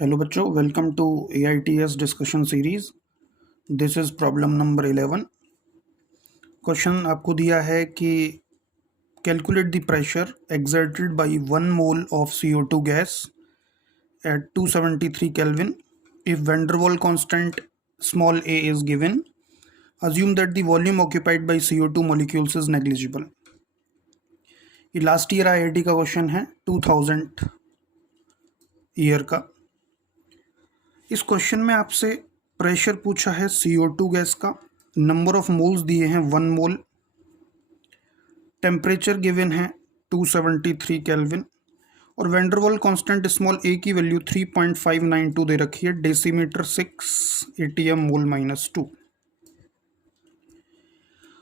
Hello बच्चों, welcome to AITS discussion series. This is problem number 11। Question आपको दिया है कि calculate the pressure exerted by 1 mole of CO2 gas at 273 Kelvin if van der Waals constant small a is given. Assume that the volume occupied by CO2 molecules is negligible. ये last year IIT का question है, 2000 year का। इस question में आपसे pressure पूछा है CO2 gas का, नंबर ऑफ मोल्स दिए हैं 1 मोल, टेम्परेचर गिवन है 273 केल्विन और van der Waals constant small ए की वैल्यू 3.592 दे रखी है, डेसीमीटर 6 ATM मोल -2।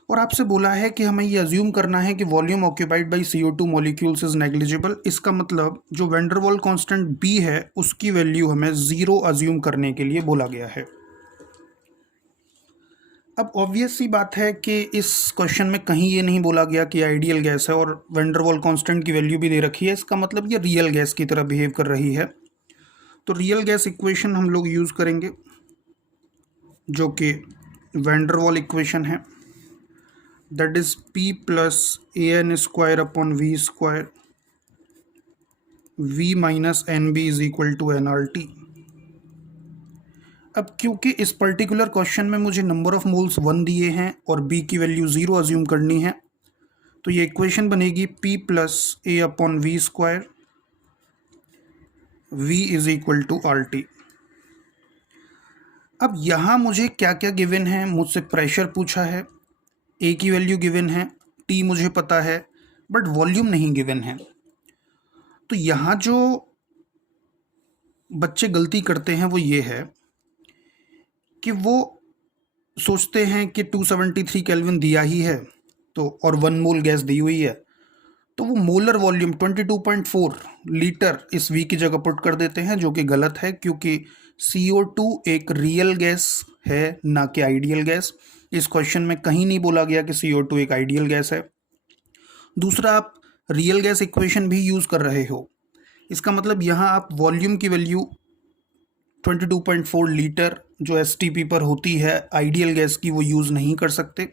और आपसे बोला है कि हमें ये अज्यूम करना है कि volume occupied by CO2 molecules is negligible. इसका मतलब जो van der Waals constant B है उसकी वैल्यू हमें 0 अज्यूम करने के लिए बोला गया है। अब ऑब्वियस सी बात है कि इस क्वेश्चन में कहीं ये नहीं बोला गया कि आइडियल गैस है और वैन डर वाल्स कांस्टेंट की वैल्यू भी दे रखी है। इसका मतलब ये रियल गैस की तरह बिहेव कर रही है। तो रियल गैस इक्वेशन हम लोग यूज़ करेंगे जो कि वैन डर वाल्स इक्वेशन है, that is P plus AN square upon V square V minus NB is equal to NRT। अब क्योंकि इस पर्टिकुलर क्वेश्चन में मुझे नंबर ऑफ मोल्स 1 दिए हैं और B की वैल्यू 0 अज्यूम करनी है, तो ये इक्वेशन बनेगी P plus A upon V square V is equal to RT। अब यहाँ मुझे क्या क्या गिवन है, मुझसे प्रेशर पूछा है, A की वैल्यू गिवन है, T मुझे पता है, बट वॉल्यूम नहीं गिवन है। तो यहाँ जो बच्चे गलती करते हैं वो ये है कि वो सोचते हैं कि 273 केल्विन दिया ही है तो और 1 मोल गैस दी हुई है, तो वो मोलर वॉल्यूम 22.4 लीटर इस V की जगह पुट कर देते हैं, जो कि गलत है क्योंकि CO2 एक रियल गैस है, ना कि आइडियल गैस। इस क्वेश्चन में कहीं नहीं बोला गया कि CO2 एक आइडियल गैस है। दूसरा, आप रियल गैस इक्वेशन भी यूज़ कर रहे हो, इसका मतलब यहाँ आप वॉल्यूम की वैल्यू 22.4 लीटर जो STP पर होती है आइडियल गैस की, वो यूज़ नहीं कर सकते।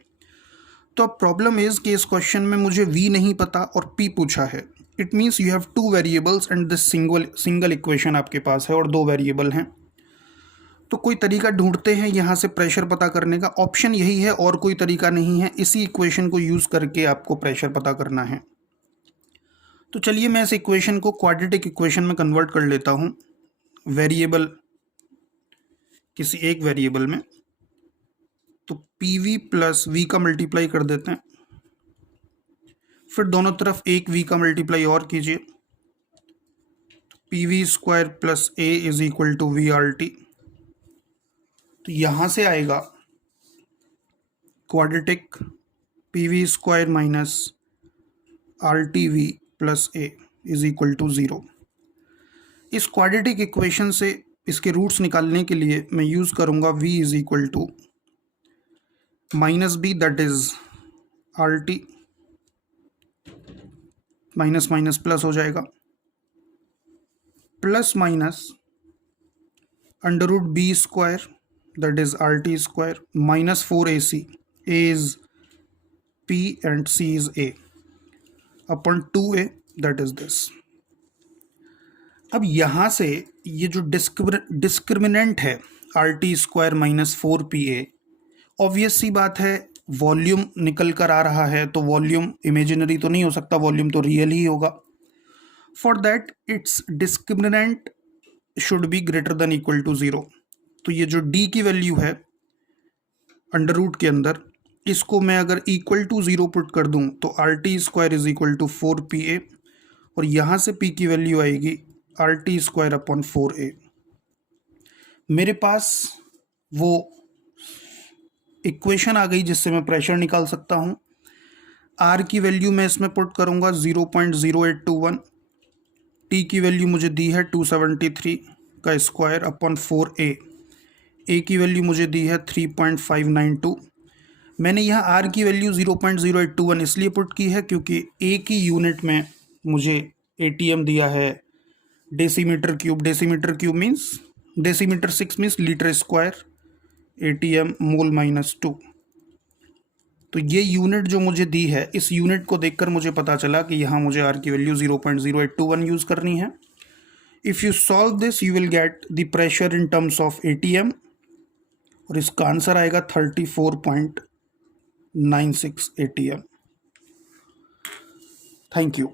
तो अब प्रॉब्लम इज़ कि इस क्वेश्चन में मुझे V नहीं पता और P पूछा है। It means you have 2 variables and this single equation आपके पास है और 2 वेरिएबल हैं। तो कोई तरीका ढूंढते हैं यहाँ से प्रेशर पता करने का। ऑप्शन यही है और कोई तरीका नहीं है, इसी इक्वेशन को यूज़ करके आपको प्रेशर पता करना है। तो चलिए मैं इस इक्वेशन को क्वाड्रेटिक इक्वेशन में कन्वर्ट कर लेता हूँ, वेरिएबल किसी एक वेरिएबल में। तो PV प्लस V का मल्टीप्लाई कर देते हैं, फिर दोनों तरफ एक V का मल्टीप्लाई और कीजिए, PV square plus A is equal to VRT। तो यहाँ से आएगा quadratic PV square minus RTV plus A is equal to 0। इस क्वाड्रेटिक इक्वेशन से इसके रूट्स निकालने के लिए मैं यूज़ करूँगा V is equal to -B, that is RT, minus minus plus हो जाएगा, plus minus under root B square that is RT square minus 4AC, A is P and C is A upon 2A that is this. अब यहाँ से ये जो discriminant है RT square minus 4PA, obvious सी बात है वॉल्यूम निकल कर आ रहा है, तो वॉल्यूम इमेजिनरी तो नहीं हो सकता, वॉल्यूम तो रियल ही होगा। For that it's discriminant should be greater than equal to 0। तो ये जो D की वैल्यू है अंडर रूट के अंदर, इसको मैं अगर इक्वल टू 0 पुट कर दूं तो RT square is equal to 4PA और यहाँ से P की वैल्यू आएगी RT स्क्वायर अपॉन 4A। मेरे पास वो इक्वेशन आ गई जिससे मैं प्रेशर निकाल सकता हूँ। R की वैल्यू मैं इसमें पुट करूँगा 0.0821, T की वैल्यू मुझे दी है 273 का स्क्वायर अपॉन 4A, A की वैल्यू मुझे दी है 3.592। मैंने यहाँ R की वैल्यू 0.0821 इसलिए पुट की है क्योंकि A की यूनिट में मुझे ATM दिया है decimetre cube means decimetre 6 means litre square, ATM मोल -2। तो ये यूनिट जो मुझे दी है, इस यूनिट को देखकर मुझे पता चला कि यहाँ मुझे R की वैल्यू 0.0821 यूज़ करनी है। If you solve this you will get the pressure in terms of ATM और इसका आंसर आएगा 34.96 ATM। Thank you.